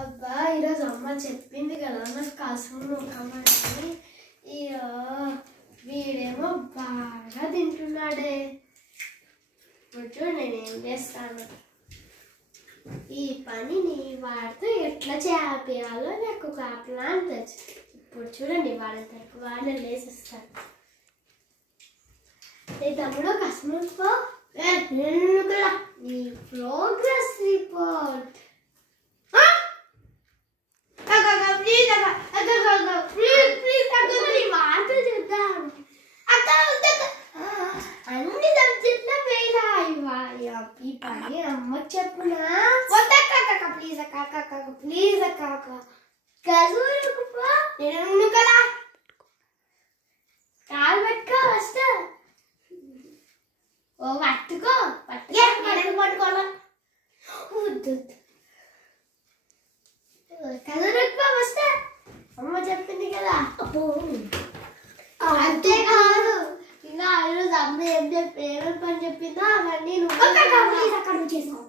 అబ్బా ఈరోజు అమ్మ చెప్పింది కదా నాకు కాసం ముఖమని. వీడేమో బాగా తింటున్నాడే. ఇప్పుడు నేనేం చేస్తాను, ఈ పనిని వాడితో ఎట్లా చేయాలో నాకు ఒక ప్లాన్ తెచ్చు. ఇప్పుడు చూడండి వాడిని లేసిస్తాను. ఏ తమ్ముడు కస్మూర్కో నీ ప్రోగ్రెస్ రిపోర్ట్. అన్ని సబ్జెక్టులో ఫెయిల్ అయ్యాయి. ఈ పని అమ్మకి చెప్పునా? వద్దక్క ప్లీజ్ అక్క ప్లీజ్ అక్క కజూరుకుపో. నేను కదా కాలు పట్టుకో వస్తా. ఓ పట్టుకో పట్టుకోవాలా? వద్దు కజూరుకుపో వస్తా. అమ్మ చెప్పింది కదా. అంతేకాదు ఇంకా ఈరోజు అమ్మ ఏమేమి పని చెప్పిందో అవన్నీ నువ్వు చేసావు.